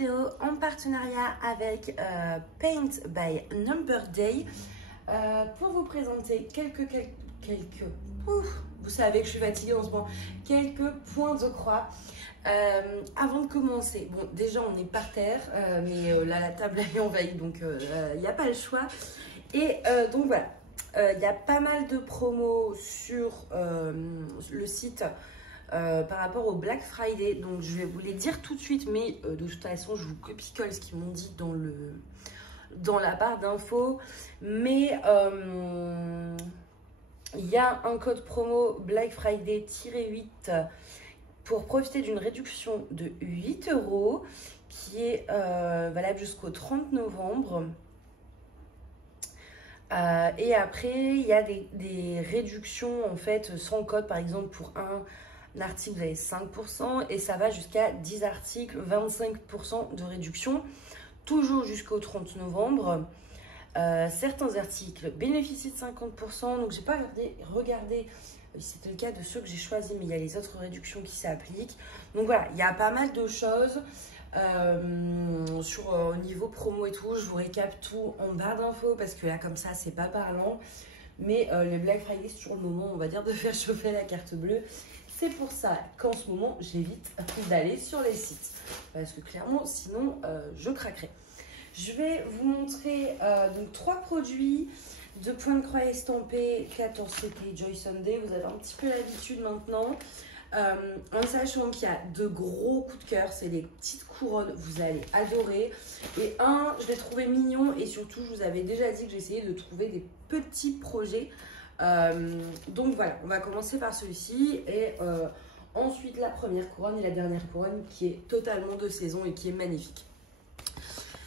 vidéo en partenariat avec Paint by Number Day pour vous présenter vous savez que je suis fatiguée en ce moment, quelques points de croix. Avant de commencer, bon déjà on est par terre, mais là la table est envahie, donc il n'y a pas le choix. Et donc voilà, il y a pas mal de promos sur le site par rapport au Black Friday, donc je vais vous les dire tout de suite, mais de toute façon je vous copie-colle ce qu'ils m'ont dit dans la barre d'infos. Mais il y a un code promo Black Friday-8 pour profiter d'une réduction de 8 € qui est valable jusqu'au 30 novembre. Et après, il y a des réductions en fait sans code. Par exemple, pour un article, vous avez 5% et ça va jusqu'à 10 articles, 25% de réduction, toujours jusqu'au 30 novembre. Certains articles bénéficient de 50%, donc j'ai pas regardé si c'était le cas de ceux que j'ai choisis, mais il y a les autres réductions qui s'appliquent. Donc voilà, il y a pas mal de choses au niveau promo et tout. Je vous récap tout en barre d'infos parce que là comme ça c'est pas parlant, mais le Black Friday c'est toujours le moment, on va dire, de faire chauffer la carte bleue. C'est pour ça qu'en ce moment j'évite d'aller sur les sites parce que clairement sinon je craquerai. Je vais vous montrer donc 3 produits de point de croix estampé 14 CP Joy Sunday. Vous avez un petit peu l'habitude maintenant. En sachant qu'il y a de gros coups de cœur, c'est des petites couronnes, vous allez adorer. Et je l'ai trouvé mignon et surtout je vous avais déjà dit que j'essayais de trouver des petits projets. Donc voilà, on va commencer par celui-ci et ensuite la première couronne et la dernière couronne qui est totalement de saison et qui est magnifique.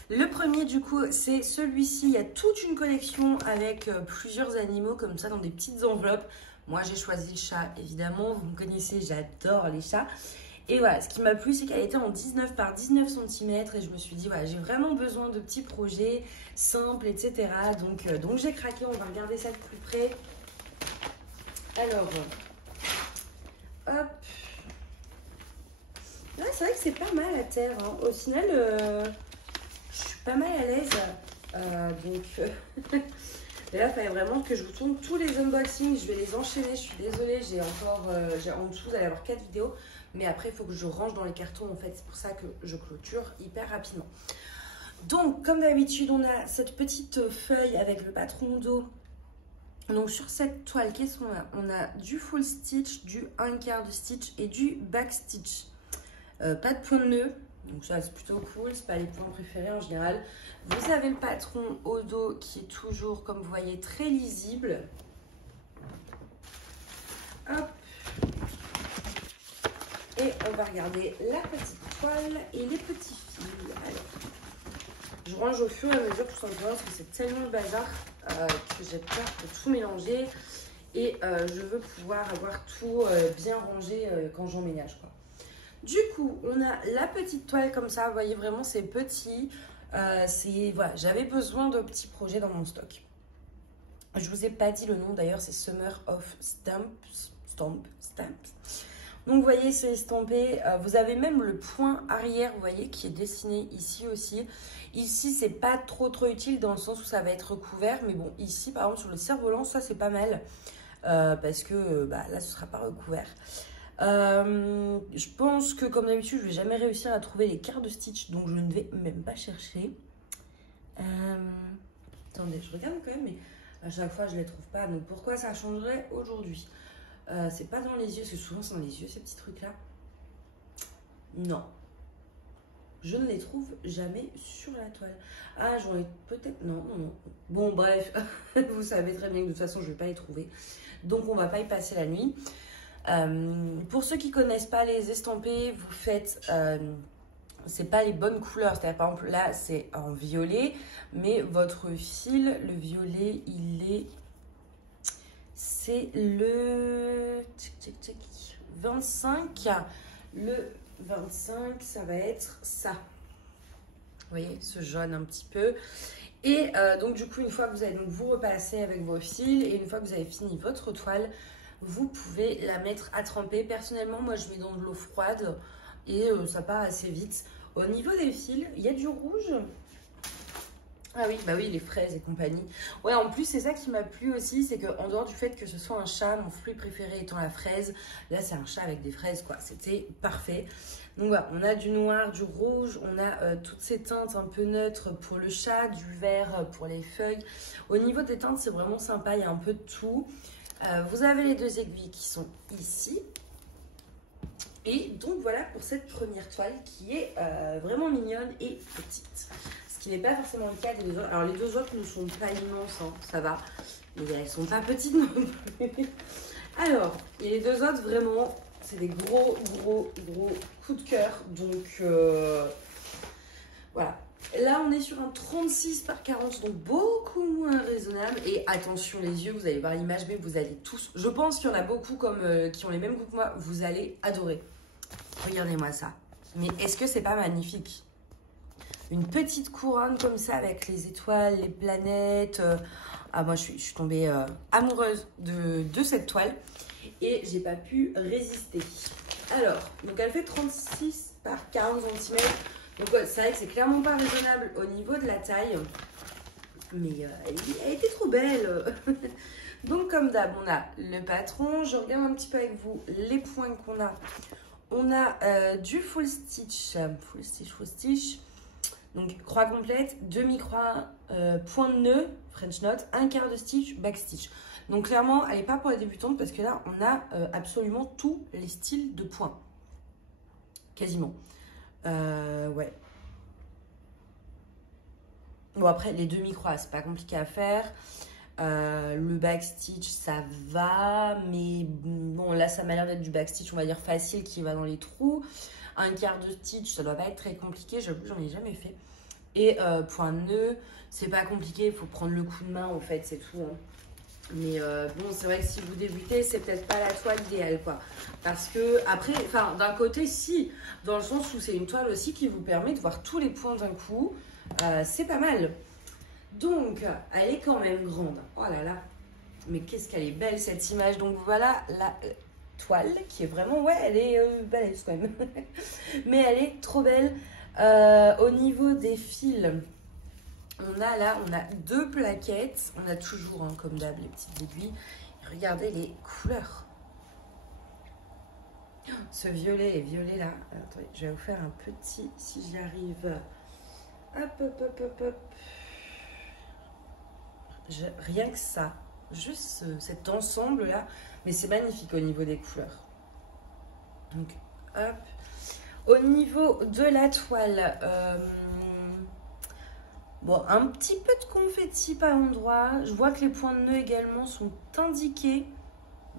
Le premier du coup c'est celui-ci. Il y a toute une collection avec plusieurs animaux comme ça dans des petites enveloppes. Moi j'ai choisi le chat évidemment, vous me connaissez, j'adore les chats. Et voilà, ce qui m'a plu c'est qu'elle était en 19 par 19 cm et je me suis dit voilà, j'ai vraiment besoin de petits projets simples, etc. Donc j'ai craqué, on va regarder ça de plus près. Alors, hop. Là c'est vrai que c'est pas mal à terre, hein. Au final je suis pas mal à l'aise, et là, il fallait vraiment que je vous tourne tous les unboxings. Je vais les enchaîner, je suis désolée, j'ai en dessous, vous allez avoir 4 vidéos. Mais après, il faut que je range dans les cartons, en fait. C'est pour ça que je clôture hyper rapidement. Donc, comme d'habitude, on a cette petite feuille avec le patron dos. Donc, sur cette toile, qu'est-ce qu'on a? On a du full stitch, du 1/4 de stitch et du back stitch. Pas de point de nœud. Donc ça c'est plutôt cool, c'est pas les points préférés en général. Vous avez le patron au dos qui est toujours, comme vous voyez, très lisible. Hop. Et on va regarder la petite toile et les petits fils. Alors, je range au fur et à mesure tout simplement parce que c'est tellement le bazar que j'ai peur de tout mélanger. Et je veux pouvoir avoir tout bien rangé quand j'emménage, quoi. Du coup, on a la petite toile comme ça, vous voyez vraiment c'est petit. Voilà, j'avais besoin de petits projets dans mon stock. Je vous ai pas dit le nom d'ailleurs, c'est Summer of Stamps. Donc vous voyez, c'est estampé. Vous avez même le point arrière, vous voyez, qui est dessiné ici aussi. Ici, c'est pas trop utile dans le sens où ça va être recouvert. Mais bon, ici, par exemple, sur le cerf-volant, ça c'est pas mal. Parce que là, ce sera pas recouvert. Je pense que comme d'habitude je vais jamais réussir à trouver les quarts de stitch, donc je ne vais même pas chercher. Attendez, je regarde quand même, mais à chaque fois je les trouve pas, donc pourquoi ça changerait aujourd'hui? C'est pas dans les yeux, parce que souvent c'est dans les yeux ces petits trucs là. Non, je ne les trouve jamais sur la toile. Ah, j'en ai peut-être, non. Bon bref, vous savez très bien que de toute façon je vais pas les trouver, donc on va pas y passer la nuit. Pour ceux qui connaissent pas les estampés, vous faites c'est pas les bonnes couleurs, c'est-à-dire par exemple là c'est en violet, mais votre fil, le violet c'est le 25. Le 25 ça va être ça, vous voyez ce jaune un petit peu. Et donc du coup une fois que vous allez donc vous repasser avec vos fils et une fois que vous avez fini votre toile, vous pouvez la mettre à tremper. Personnellement, moi, je mets dans de l'eau froide et ça part assez vite. Au niveau des fils, il y a du rouge. Ah oui, bah oui, les fraises et compagnie. Ouais, en plus, c'est ça qui m'a plu aussi, c'est qu'en dehors du fait que ce soit un chat, mon fruit préféré étant la fraise, là, c'est un chat avec des fraises, quoi. C'était parfait. Donc voilà, on a du noir, du rouge, on a toutes ces teintes un peu neutres pour le chat, du vert pour les feuilles. Au niveau des teintes, c'est vraiment sympa, il y a un peu de tout. Vous avez les 2 aiguilles qui sont ici. Et donc voilà pour cette première toile qui est vraiment mignonne et petite. Ce qui n'est pas forcément le cas des 2 autres. Alors les 2 autres ne sont pas immenses, hein, ça va. Mais elles ne sont pas petites non plus. Alors, et les 2 autres vraiment, c'est des gros coups de cœur. Donc voilà. Là on est sur un 36 par 40, donc beaucoup moins raisonnable. Et attention les yeux, vous allez voir l'image, mais vous allez tous... Je pense qu'il y en a beaucoup comme, qui ont les mêmes goûts que moi, vous allez adorer. Regardez-moi ça. Mais est-ce que c'est pas magnifique? Une petite couronne comme ça avec les étoiles, les planètes. Ah, moi, je suis tombée amoureuse de cette toile et j'ai pas pu résister. Alors, donc elle fait 36 par 40 cm. Donc ouais, c'est vrai que c'est clairement pas raisonnable au niveau de la taille. Mais elle était trop belle. Donc comme d'hab, on a le patron. Je regarde un petit peu avec vous les points qu'on a. On a du full stitch, donc croix complète, demi-croix, point de nœud, French knot, un quart de stitch, back stitch. Donc clairement, elle n'est pas pour les débutantes parce que là, on a absolument tous les styles de points. Quasiment. Ouais. Bon après, les demi-croix, c'est pas compliqué à faire. Le backstitch ça va, mais bon là ça m'a l'air d'être du backstitch on va dire facile qui va dans les trous. Un quart de stitch ça doit pas être très compliqué, j'avoue que j'en ai jamais fait. Et point nœud c'est pas compliqué, il faut prendre le coup de main en fait, c'est tout hein. Mais bon c'est vrai que si vous débutez c'est peut-être pas la toile idéale quoi, parce que après enfin d'un côté si, dans le sens où c'est une toile aussi qui vous permet de voir tous les points d'un coup, c'est pas mal. Donc, elle est quand même grande. Oh là là, mais qu'est-ce qu'elle est belle cette image. Donc voilà la toile qui est vraiment, ouais, elle est balèze quand même. Mais elle est trop belle. Au niveau des fils, on a 2 plaquettes. On a toujours, hein, comme d'hab, les petites aiguilles. Et regardez les couleurs. Ce violet et violet là. Attendez, je vais vous faire un petit, si j'y arrive. Hop, hop, hop, hop, hop. Rien que ça, juste cet ensemble là, mais c'est magnifique au niveau des couleurs. Donc hop, au niveau de la toile, bon un petit peu de confetti par endroit. Je vois que les points de nœud également sont indiqués,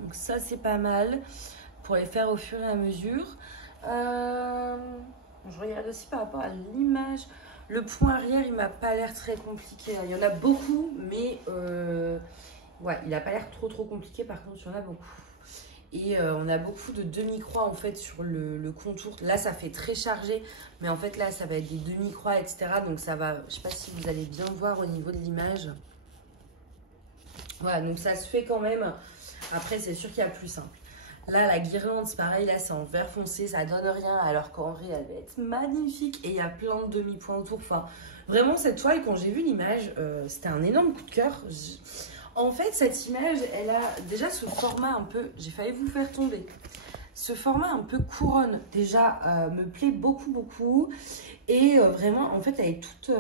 donc ça c'est pas mal pour les faire au fur et à mesure. Je regarde aussi par rapport à l'image. Le point arrière, il m'a pas l'air très compliqué. Il y en a beaucoup, mais ouais, il n'a pas l'air trop compliqué. Par contre, il y en a beaucoup. Et on a beaucoup de demi-croix en fait sur le contour. Là, ça fait très chargé, mais en fait là, ça va être des demi-croix, etc. Donc ça va, je sais pas si vous allez bien voir au niveau de l'image. Voilà, donc ça se fait quand même. Après, c'est sûr qu'il y a plus simple. Là, la guirlande, c'est pareil, là, c'est en vert foncé, ça donne rien, alors qu'en vrai, elle va être magnifique. Et il y a plein de demi-points autour. Enfin, vraiment, cette toile, quand j'ai vu l'image, c'était un énorme coup de cœur. En fait, cette image, elle a déjà ce format un peu... J'ai failli vous faire tomber. Ce format un peu couronne, déjà, me plaît beaucoup. Et vraiment, en fait, elle est toute...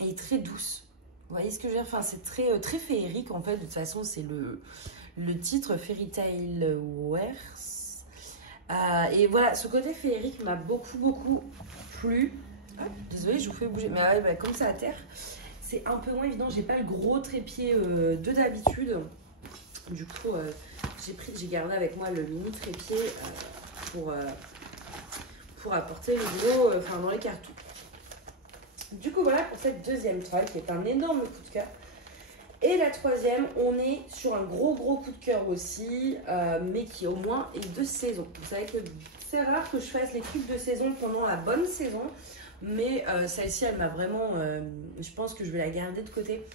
elle est très douce. Vous voyez ce que je veux dire? Enfin, c'est très féerique, en fait. De toute façon, c'est le titre Fairy Tale Wears. Et voilà, ce côté féerique m'a beaucoup plu. Ah, désolée, je vous fais bouger. Mais ouais, bah, comme c'est à terre, c'est un peu moins évident. J'ai pas le gros trépied de d'habitude. Du coup, j'ai gardé avec moi le mini trépied pour apporter le gros dans les cartons. Du coup, voilà pour cette deuxième toile qui est un énorme coup de cœur. Et la troisième, on est sur un gros coup de cœur aussi, mais qui au moins est de saison. Vous savez que c'est rare que je fasse les cubes de saison pendant la bonne saison, mais celle-ci, elle m'a vraiment... je pense que je vais la garder de côté.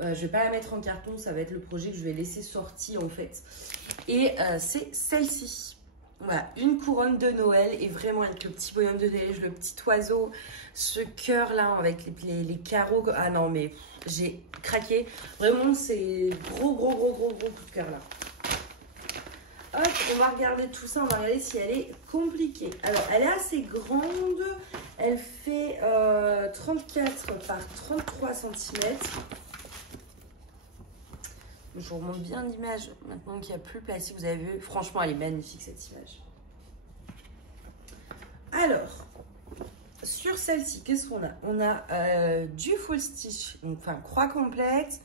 Je vais pas la mettre en carton, ça va être le projet que je vais laisser sorti en fait. Et c'est celle-ci. Voilà, une couronne de Noël et vraiment avec le petit bonhomme de neige, le petit oiseau, ce cœur là avec les carreaux. Ah non mais j'ai craqué. Vraiment c'est gros coup de cœur là. Hop, on va regarder tout ça, on va regarder si elle est compliquée. Alors elle est assez grande, elle fait 34 par 33 cm. Je vous remonte bien l'image maintenant qu'il n'y a plus le plastique. Vous avez vu, franchement, elle est magnifique cette image. Alors, sur celle-ci, qu'est-ce qu'on a? On a du full stitch, donc enfin croix complète,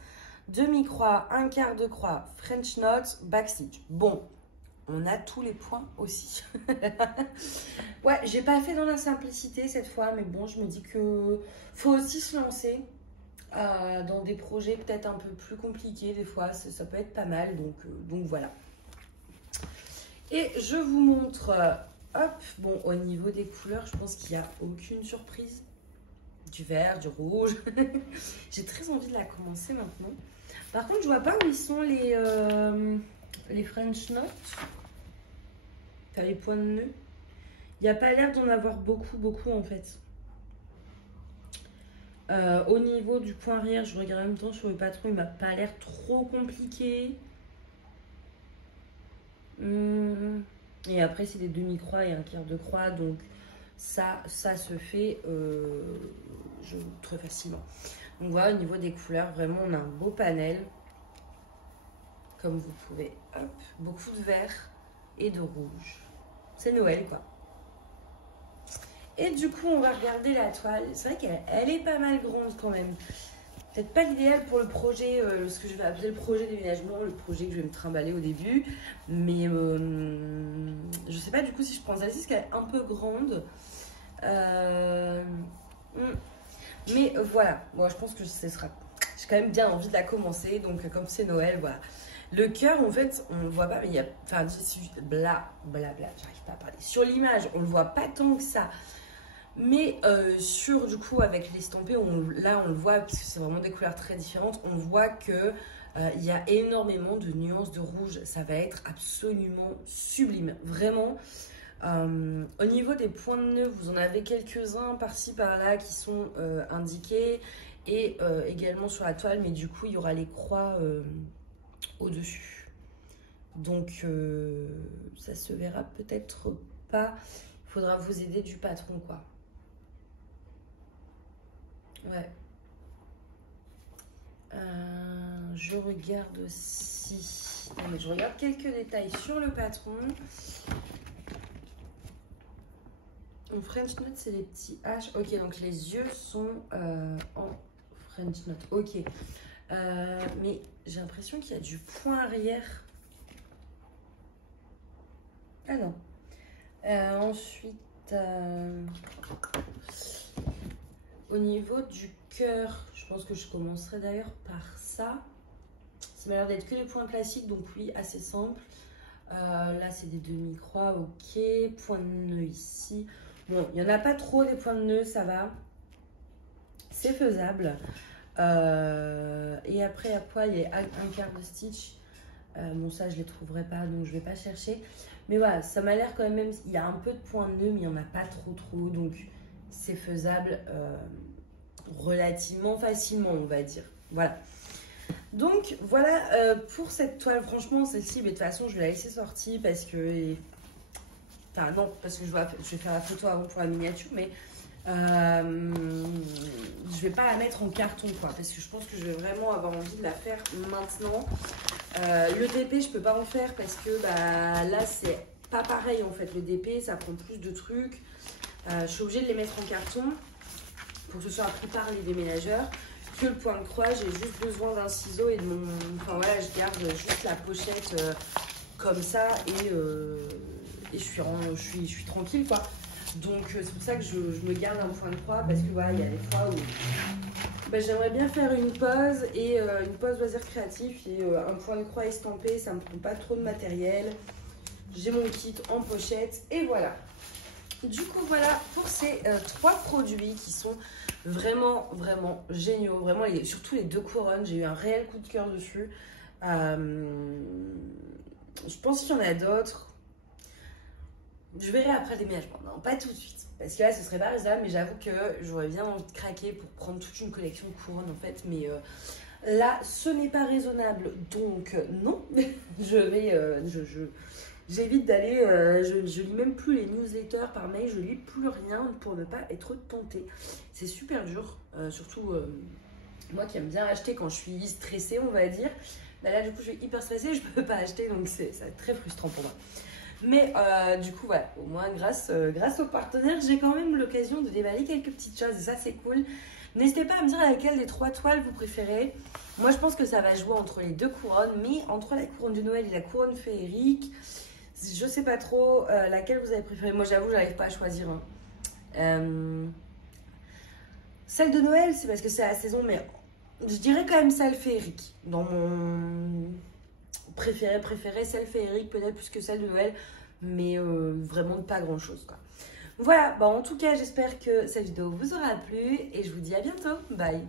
demi-croix, un quart de croix, French knot, back stitch. Bon, on a tous les points aussi. Ouais, j'ai pas fait dans la simplicité cette fois, mais bon, je me dis que faut aussi se lancer. Dans des projets peut-être un peu plus compliqués des fois, ça peut être pas mal, donc voilà. Et je vous montre, hop, bon au niveau des couleurs, je pense qu'il n'y a aucune surprise. Du vert, du rouge. J'ai très envie de la commencer maintenant. Par contre, je vois pas où ils sont les French knots, enfin, les points de nœud. Il n'y a pas l'air d'en avoir beaucoup en fait. Au niveau du point arrière, je regarde en même temps sur le patron, il m'a pas l'air trop compliqué. Et après, c'est des demi-croix et un quart de croix, donc ça se fait très facilement. Donc voilà, au niveau des couleurs, vraiment, on a un beau panel. Comme vous pouvez, hop, beaucoup de vert et de rouge. C'est Noël, quoi. Et du coup, on va regarder la toile. C'est vrai qu'elle est pas mal grande quand même. Peut-être pas l'idéal pour le projet, ce que je vais appeler le projet déménagement, le projet que je vais me trimballer au début. Mais je sais pas du coup si je prends celle-ci, parce qu'elle est un peu grande. Mais voilà, moi je pense que ce sera... J'ai quand même bien envie de la commencer, donc comme c'est Noël, voilà. Le cœur, en fait, on le voit pas, mais il y a... Enfin, bla, j'arrive pas à parler. Sur l'image, on le voit pas tant que ça. Mais sur, du coup, avec l'estampé, là, on le voit, parce que c'est vraiment des couleurs très différentes, on voit que il y a énormément de nuances de rouge. Ça va être absolument sublime. Vraiment, au niveau des points de nœud, vous en avez quelques-uns par-ci, par-là qui sont indiqués. Et également sur la toile, mais du coup, il y aura les croix au-dessus. Donc, ça se verra peut-être pas. Il faudra vous aider du patron, quoi. Ouais. Je regarde aussi. Non, mais je regarde quelques détails sur le patron. En French Knot, c'est les petits H. Ok, donc les yeux sont en French Knot. Ok. Mais j'ai l'impression qu'il y a du point arrière. Ah non. Ensuite, au niveau du cœur, je pense que je commencerai d'ailleurs par ça. Ça m'a l'air d'être que les points classiques, donc oui, assez simple. Là, c'est des demi-croix, ok. Point de nœud ici. Bon, il n'y en a pas trop des points de nœud, ça va. C'est faisable. Et après, à poil, il y a un quart de stitch. Bon, ça, je ne les trouverai pas, donc je ne vais pas chercher. Mais voilà, ça m'a l'air quand même... Il y a un peu de points de nœud, mais il n'y en a pas trop. Donc, c'est faisable relativement facilement, on va dire. Voilà. Donc, voilà pour cette toile. Franchement, celle-ci, mais de toute façon, je vais la laisser sortie parce que... Enfin, non, parce que je vais faire la photo avant pour la miniature, mais... je vais pas la mettre en carton, quoi, parce que je pense que je vais vraiment avoir envie de la faire maintenant. Le DP, je peux pas en faire parce que bah, là, c'est pas pareil en fait. Le DP, ça prend plus de trucs. Je suis obligée de les mettre en carton pour que ce soit appris par les déménageurs. Que le point de croix, j'ai juste besoin d'un ciseau et de mon... Enfin voilà, je garde juste la pochette comme ça et je suis tranquille, quoi. Donc c'est pour ça que je me garde un point de croix parce que voilà, il y a des fois où bah, j'aimerais bien faire une pause et une pause loisir créatif et un point de croix estampé, ça me prend pas trop de matériel. J'ai mon kit en pochette et voilà. Du coup voilà pour ces 3 produits qui sont vraiment géniaux. Vraiment, surtout les 2 couronnes, j'ai eu un réel coup de cœur dessus. Je pense qu'il y en a d'autres. Je verrai après le déménagement. Non, pas tout de suite. Parce que là, ce serait pas raisonnable, mais j'avoue que j'aurais bien envie de craquer pour prendre toute une collection de couronnes en fait. Mais là, ce n'est pas raisonnable. Donc, non. Je vais. J'évite d'aller. Je lis même plus les newsletters par mail. Je lis plus rien pour ne pas être tentée. C'est super dur. Surtout moi qui aime bien acheter quand je suis stressée, on va dire. Bah là, du coup, je suis hyper stressée. Je peux pas acheter. Donc, c'est très frustrant pour moi. Mais du coup, voilà, au moins grâce aux partenaires, j'ai quand même l'occasion de déballer quelques petites choses et ça, c'est cool. N'hésitez pas à me dire laquelle des 3 toiles vous préférez. Moi, je pense que ça va jouer entre les 2 couronnes, mais entre la couronne de Noël et la couronne féerique, je sais pas trop laquelle vous avez préférée. Moi, j'avoue, j'arrive pas à choisir. Celle de Noël, c'est parce que c'est la saison, mais je dirais quand même celle féerique. Dans mon préféré, celle féerique peut-être plus que celle de Noël, mais vraiment pas grand chose quoi. Voilà, en tout cas j'espère que cette vidéo vous aura plu et je vous dis à bientôt, bye.